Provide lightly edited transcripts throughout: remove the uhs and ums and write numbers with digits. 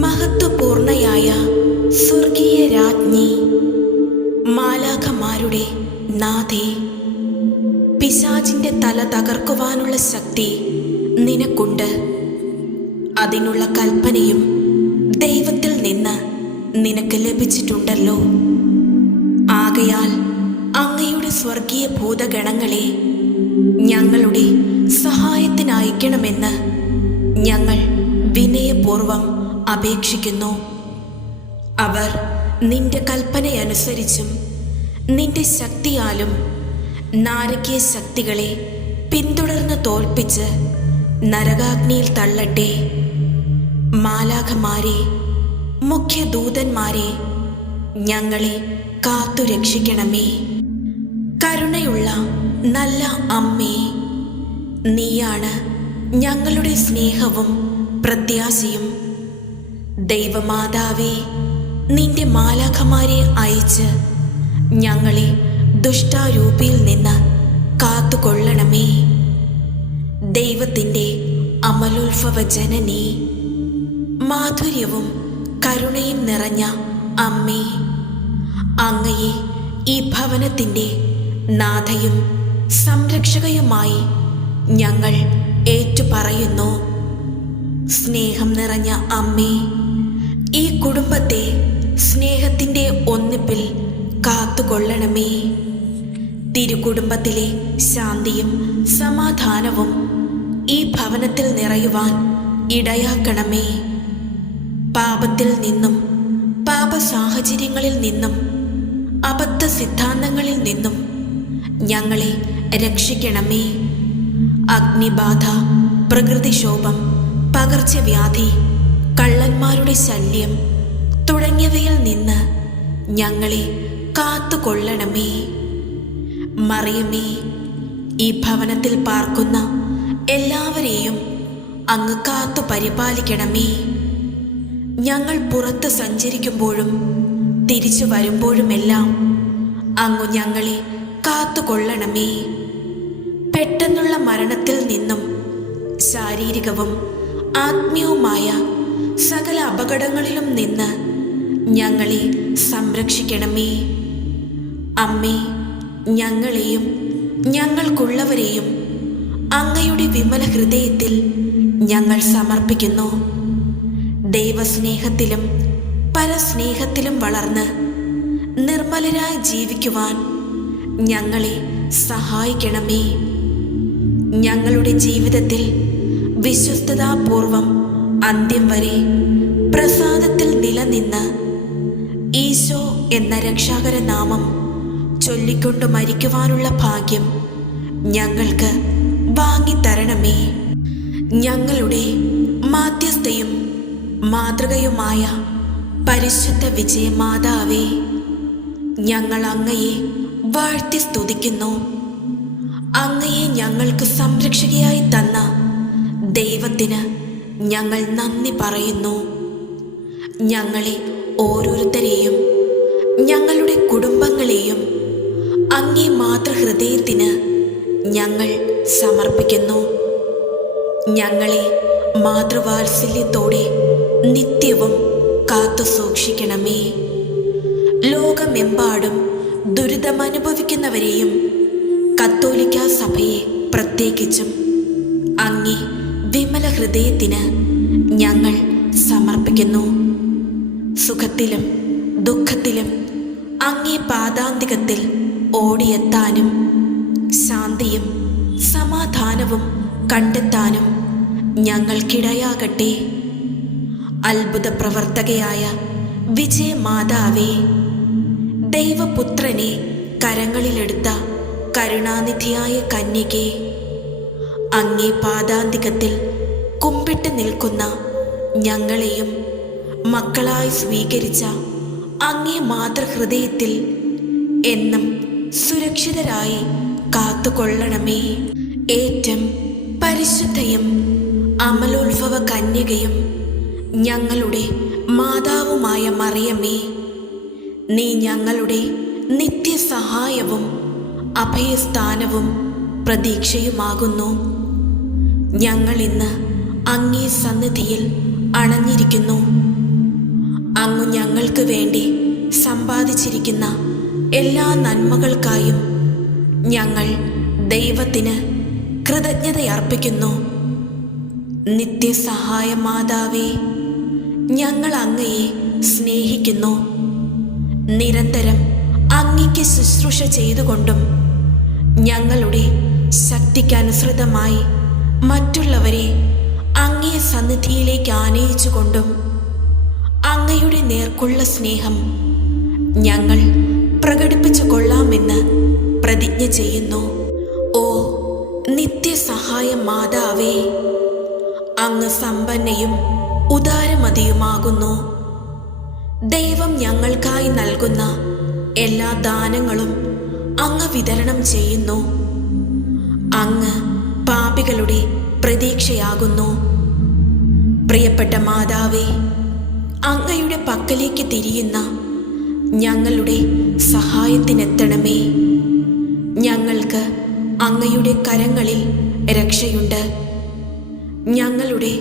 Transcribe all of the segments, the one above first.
മഹത്വപൂർണയായ സ്വർഗീയ രാജ്ഞി, മാലാഖമാരുടെ നാഥേ, പിശാചിന്റെ തല തകർക്കുവാനുള്ള ശക്തി നിനക്കുണ്ട്. അതിനുള്ള കൽപ്പനയും ദൈവത്തിൽ നിന്ന് നിനക്ക് ലഭിച്ചിട്ടുണ്ടല്ലോ. ആകയാൽ അങ്ങയുടെ സ്വർഗീയ ഭൂതഗണങ്ങളെ ഞങ്ങളുടെ സഹായത്തിനയക്കണമെന്ന് ഞങ്ങൾ വിനയപൂർവം അപേക്ഷിക്കുന്നു. അവർ നിന്റെ കൽപ്പനയനുസരിച്ചും നിന്റെ ശക്തിയാലും നാരകീയ ശക്തികളെ പിന്തുടർന്ന് തോൽപ്പിച്ച് നരകാഗ്നിയിൽ തള്ളട്ടെ. മാലാഖമാരെ, മുഖ്യദൂതന്മാരെ, ഞങ്ങളെ കാത്തുരക്ഷിക്കണമേ. കരുണയുള്ള നല്ല അമ്മേ, നീയാണ് ഞങ്ങളുടെ സ്നേഹവും പ്രത്യാശയും. ദൈവമാതാവേ, നിന്റെ മാലാഖമാരെ അയച്ച് ഞങ്ങളെ ദുഷ്ടാരൂപിയിൽ നിന്ന് കാത്തുകൊള്ളണമേ. ദൈവത്തിൻ്റെ അമലോത്ഭവ ജനനി, മാധുര്യവും കരുണയും നിറഞ്ഞ അമ്മേ, അങ്ങയെ ഈ ഭവനത്തിൻ്റെ നാഥയും സംരക്ഷകയുമായി ഞങ്ങൾ ഏറ്റുപറയുന്നു. സ്നേഹം നിറഞ്ഞ അമ്മേ, ഈ കുടുംബത്തെ സ്നേഹത്തിൻ്റെ ഒന്നിപ്പിൽ കാത്തുകൊള്ളണമേ. തിരുകുടുംബത്തിലെ ശാന്തിയും സമാധാനവും ഈ ഭവനത്തിൽ നിറയുവാൻ ഇടയാക്കണമേ. പാപത്തിൽ നിന്നും, പാപ സാഹചര്യങ്ങളിൽ നിന്നും, അബദ്ധ സിദ്ധാന്തങ്ങളിൽ നിന്നും ഞങ്ങളെ രക്ഷിക്കണമേ. അഗ്നിബാധ, പ്രകൃതിക്ഷോഭം, പകർച്ചവ്യാധി, കള്ളന്മാരുടെ ശല്യം തുടങ്ങിയവയിൽ നിന്ന് ഞങ്ങളെ കാത്തുകൊള്ളണമേ. മറിയമേ, ഈ ഭവനത്തിൽ പാർക്കുന്ന എല്ലാവരെയും അങ്ങ് കാത്തു പരിപാലിക്കണമേ. ഞങ്ങൾ പുറത്ത് സഞ്ചരിക്കുമ്പോഴും തിരിച്ചു വരുമ്പോഴുമെല്ലാം അങ്ങ് ഞങ്ങളെ കാത്തുകൊള്ളണമേ. പെട്ടെന്നുള്ള മരണത്തിൽ നിന്നും ശാരീരികവും ആത്മീയവുമായ സകല അപകടങ്ങളിലും നിന്ന് ഞങ്ങളെ സംരക്ഷിക്കണമേ. അമ്മേ, ഞങ്ങളെയും ഞങ്ങൾക്കുള്ളവരെയും അങ്ങയുടെ വിമല ഹൃദയത്തിൽ ഞങ്ങൾ സമർപ്പിക്കുന്നു. ദൈവസ്നേഹത്തിലും പരസ്നേഹത്തിലും വളർന്ന് നിർമ്മലരായി ജീവിക്കുവാൻ ഞങ്ങളെ സഹായിക്കണമേ. ഞങ്ങളുടെ ജീവിതത്തിൽ വിശ്വസ്തതാപൂർവം അന്ത്യം വരെ പ്രസാദത്തിൽ നിലനിന്ന് ഈശോ എന്ന രക്ഷാകര നാമം ചൊല്ലിക്കൊണ്ട് മരിക്കുവാനുള്ള ഭാഗ്യം ഞങ്ങൾക്ക് വാങ്ങിത്തരണമേ. ഞങ്ങളുടെ മാധ്യസ്ഥയും മാതൃകയുമായ പരിശുദ്ധ വിജയമാതാവേ, ഞങ്ങൾ അങ്ങയെ വാഴ്ത്തി സ്തുതിക്കുന്നു. അങ്ങയെ ഞങ്ങൾക്ക് സംരക്ഷകയായി തന്ന ദൈവത്തിന് ഞങ്ങൾ നന്ദി പറയുന്നു. ഞങ്ങളെ ഓരോരുത്തരെയും ഞങ്ങളുടെ കുടുംബങ്ങളെയും അങ്ങേ മാതൃഹൃദയത്തിന് ഞങ്ങൾ സമർപ്പിക്കുന്നു. ഞങ്ങളെ മാതൃവാത്സല്യത്തോടെ നിത്യവും കാത്തു സൂക്ഷിക്കണമേ. ലോകമെമ്പാടും ദുരിതമനുഭവിക്കുന്നവരെയും കത്തോലിക്ക സഭയെ പ്രത്യേകിച്ചും അങ്ങേ വിമല ഹൃദയത്തിന് ഞങ്ങൾ സമർപ്പിക്കുന്നു. സുഖത്തിലും ദുഃഖത്തിലും അങ്ങേ പാദാന്തികത്തിൽ ഓടിയെത്താനും ശാന്തിയും സമാധാനവും കണ്ടെത്താനും ഞങ്ങൾക്കിടയാകട്ടെ. അത്ഭുത പ്രവർത്തകയായ വിജയമാതാവേ, ദൈവപുത്രനെ കരങ്ങളിലെടുത്ത കരുണാനിധിയായ കന്യകേ, അങ്ങേ പാദാന്തികത്തിൽ കുമ്പിട്ട് നിൽക്കുന്ന ഞങ്ങളെയും മക്കളായി സ്വീകരിച്ച അങ്ങേ മാതൃഹൃദയത്തിൽ എന്നും സുരക്ഷിതരായി കാത്തുകൊള്ളണമേ. ഏറ്റവും പരിശുദ്ധയും അമലോത്ഭവ കന്യകയും ഞങ്ങളുടെ മാതാവുമായ മറിയമേ, നീ ഞങ്ങളുടെ നിത്യസഹായവും അഭയസ്ഥാനവും പ്രതീക്ഷയുമാകുന്നു. ഞങ്ങൾ ഇന്ന് അങ്ങേ സന്നിധിയിൽ അണഞ്ഞിരിക്കുന്നു. അങ്ങ് ഞങ്ങൾക്ക് വേണ്ടി സമ്പാദിച്ചിരിക്കുന്ന എല്ലാ നന്മകൾക്കായും ഞങ്ങൾ ദൈവത്തിന് കൃതജ്ഞതയർപ്പിക്കുന്നു. നിത്യസഹായ മാതാവേ, ഞങ്ങൾ അങ്ങയെ സ്നേഹിക്കുന്നു. നിരന്തരം അങ്ങയ്ക്ക് ശുശ്രൂഷ ചെയ്തുകൊണ്ടും ഞങ്ങളുടെ ശക്തിക്കനുസൃതമായി മറ്റുള്ളവരെ അങ്ങേ സന്നിധിയിലേക്ക് ആനയിച്ചുകൊണ്ടും അങ്ങയുടെ നേർക്കുള്ള സ്നേഹം ഞങ്ങൾ പ്രകടിപ്പിച്ചു കൊള്ളാമെന്ന് പ്രതിജ്ഞ ചെയ്യുന്നു. ഓ നിത്യസഹായ മാതാവേ, അങ്ങ് സമ്പന്നയും ഉദാരമതിയുമാകുന്നു. ദൈവം ഞങ്ങൾക്കായി നൽകുന്ന എല്ലാ ദാനങ്ങളും അങ്ങ് വിതരണം ചെയ്യുന്നു. അങ്ങ് പാപികളുടെ പ്രതീക്ഷയാകുന്നു. പ്രിയപ്പെട്ട മാതാവേ, അങ്ങയുടെ പക്കലേക്ക് തിരിയുന്ന ഞങ്ങളുടെ സഹായത്തിനെത്തണമേ. ഞങ്ങൾക്ക് അങ്ങയുടെ കരങ്ങളിൽ രക്ഷയുണ്ട്. ഞങ്ങളുടെ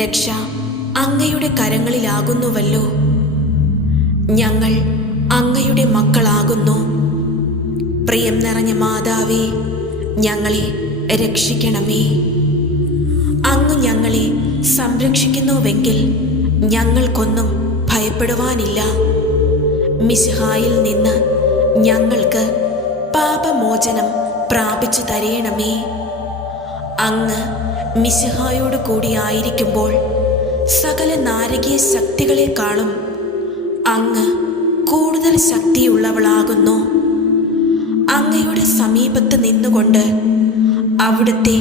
രക്ഷ അങ്ങയുടെ കരങ്ങളിലാകുന്നുവല്ലോ. ഞങ്ങൾ അങ്ങയുടെ മക്കളാകുന്നു. പ്രിയം നിറഞ്ഞ മാതാവേ, ഞങ്ങളെ രക്ഷിക്കണമേ. അങ്ങ് ഞങ്ങളെ സംരക്ഷിക്കുന്നുവെങ്കിൽ ഞങ്ങൾക്കൊന്നും ഭയപ്പെടുവാനില്ല. മിശിഹായിൽ നിന്ന് ഞങ്ങൾക്ക് പാപമോചനം പ്രാപിച്ചു തരയണമേ. അങ്ങ് മിശിഹായോട് കൂടിയായിരിക്കുമ്പോൾ സകല നാരകീയ ശക്തികളെക്കാളും അങ്ങ് കൂടുതൽ ശക്തിയുള്ളവളാകുന്നു. അങ്ങയുടെ സമീപത്ത് നിന്നുകൊണ്ട് അവിടുത്തെ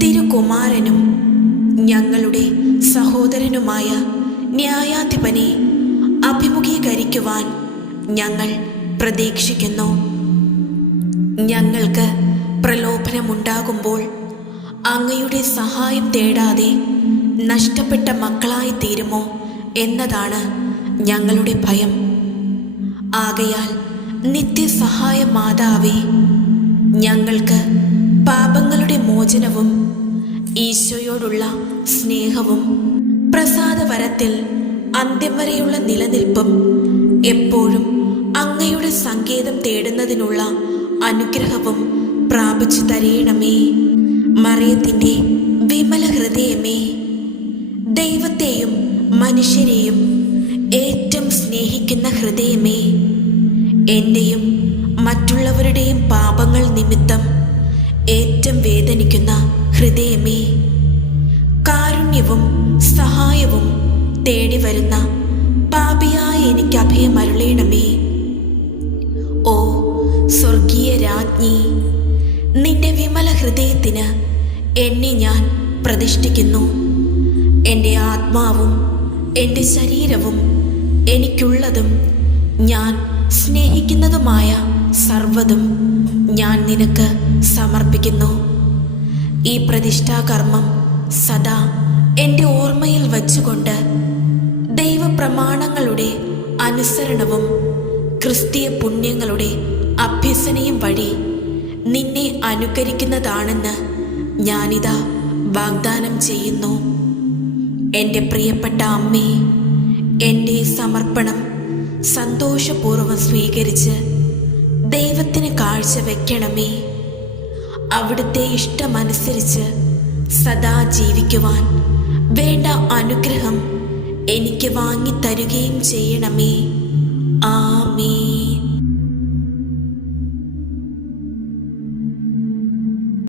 തിരുകുമാരനും ഞങ്ങളുടെ സഹോദരനുമായ ന്യായാധിപനെ അഭിമുഖീകരിക്കുവാൻ ഞങ്ങൾ പ്രതീക്ഷിക്കുന്നു. ഞങ്ങൾക്ക് പ്രലോഭനമുണ്ടാകുമ്പോൾ അങ്ങയുടെ സഹായം തേടാതെ നഷ്ടപ്പെട്ട മക്കളായി തീരുമോ എന്നതാണ് ഞങ്ങളുടെ ഭയം. ആകയാൽ നിത്യസഹായ മാതാവേ, ഞങ്ങൾക്ക് പാപങ്ങളുടെ മോചനവും ഈശോയോടുള്ള സ്നേഹവും പ്രസാദവരത്തിൽ അന്ത്യം വരെയുള്ള നിലനിൽപ്പും എപ്പോഴും അങ്ങയുടെ സങ്കേതം തേടുന്നതിനുള്ള അനുഗ്രഹവും പ്രാപിച്ചു തരയണമേ. മറിയത്തിൻ്റെ വിമല ഹൃദയമേ, ദൈവത്തെയും മനുഷ്യരെയും ഏറ്റവും സ്നേഹിക്കുന്ന ഹൃദയമേ, എൻ്റെയും മറ്റുള്ളവരുടെയും പാപങ്ങൾ നിമിത്തം ഏറ്റവും വേദനിക്കുന്ന ഹൃദയമേ, കാരുണ്യവും സഹായവും തേടി വരുന്ന പാപിയായ എനിക്ക് അഭയമരുളേണമേ. ഓ സ്വർഗീയ രാജ്ഞി, നിന്റെ വിമല ഹൃദയത്തിന് എന്നെ ഞാൻ പ്രതിഷ്ഠിക്കുന്നു. എൻ്റെ ആത്മാവും എൻ്റെ ശരീരവും എനിക്കുള്ളതും ഞാൻ സ്നേഹിക്കുന്നതുമായ സർവ്വതും ഞാൻ നിനക്ക് സമർപ്പിക്കുന്നു. ഈ പ്രതിഷ്ഠാകർമ്മം സദാ എൻ്റെ ഓർമ്മയിൽ വച്ചുകൊണ്ട് ദൈവപ്രമാണങ്ങളുടെ അനുസരണവും ക്രിസ്തീയ പുണ്യങ്ങളുടെ അഭ്യസനയും വഴി നിന്നെ അനുകരിക്കുന്നതാണെന്ന് ഞാനിതാ വാഗ്ദാനം ചെയ്യുന്നു. എൻ്റെ പ്രിയപ്പെട്ട അമ്മേ, എൻ്റെ സമർപ്പണം സന്തോഷപൂർവ്വം സ്വീകരിച്ച് ദൈവത്തിന് കാഴ്ചവെക്കണമേ. അവിടുത്തെ ഇഷ്ടമനുസരിച്ച് സദാ ജീവിക്കുവാൻ വേണ്ട അനുഗ്രഹം എനിക്ക് വാങ്ങിത്തരുകയും ചെയ്യണമേ. ആമേൻ.